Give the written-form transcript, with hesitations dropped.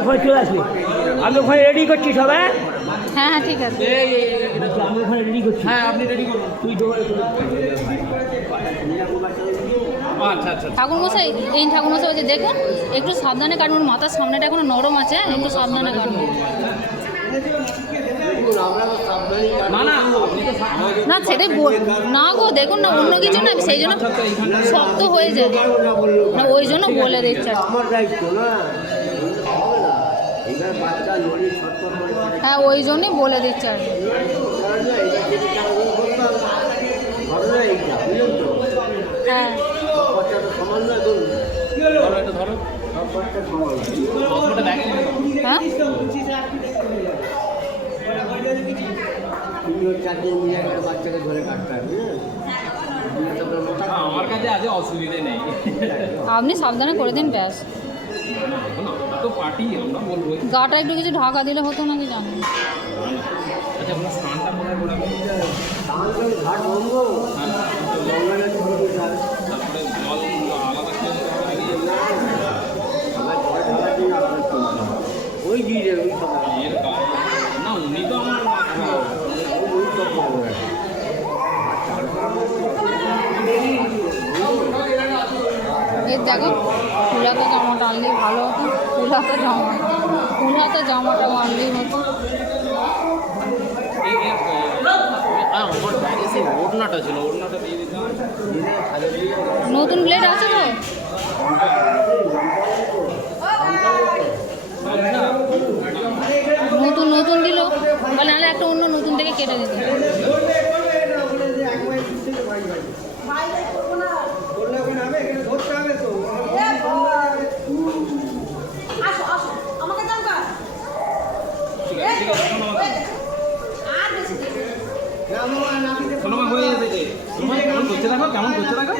ওখানে চলে আসবে, আমি ওখানে রেডি করছি সব। হ্যাঁ হ্যাঁ ঠিক আছে। আমি ওখানে রেডি করছি। হ্যাঁ আপনি রেডি করুন। তুই দোকানে আচ্ছা আচ্ছা ঠাকুরমশাই, এই ঠাকুরমশাই বলছে দেখুন একটু সাবধানে কাটুন, মাথার সামনেটা এখনো নরম আছে, একটু সাবধানে কাটুন। না না আপনি তো না সেটাই না গো, দেখুন না অন্য কিছু না, সেই জন্য শক্ত হয়ে যায় না, ওই জন্য বলে দিচ্ছে। আমার দায়িত্ব না, এবার বাচ্চা নড়ি ছটফট করে হ্যাঁ ওই জন্যই বলে দিচ্ছে আর কি। ঘটনা এইটা, বুঝলেন তো? হ্যাঁ সব বাচ্চা তো সমান নয়, ধরুন ধরো এটা ধরো সব বাচ্চা সমান নয়। চশমাটা ব্যাগে নিয়ে নাও। হ্যাঁ তুমি ওই চারজন মিলে একটা বাচ্চাকে ধরে কাটতে হবে, না, আমার কাছে আছে, অসুবিধে নেই। আপনি সাবধানে করে দিন ব্যাস। আমরা তো পার্টি, আমরা বলবো। গাটা একটু কিছু ঢাকা দিলে হতো নাকি জানেন। আচ্ছা আপনার স্থানটা কোথায় পড়াবেন? তাহলে ওই ঘাট বন্ধ, জঙ্গলের ছোট বিশাল। তারপরে জল আলাদা খেয়ে নিতে হবে নাকি? আমার ঘর ঢাকার জন্য আলাদা চলতে হবে। ওই দিয়ে ওই সব এর কাজ না, উনি তো আমার ওই সব করবে। এই দেখো ফুলাতে জামাটা আনলেই ভালো হতো, ফুলাতে জামাটা আনলেই হতো। আমার ব্যাগে সেই ওড়নাটা ছিল, ওড়নাটা দিয়ে দিতে হবে। নতুন ব্লেড আছে তো? নতুন নতুন দিল বলে, নাহলে একটা অন্য নতুন থেকে কেটে দিত। শোনো হয়ে এসেছে। কেমন করছে দেখো, কেমন করছে দেখো।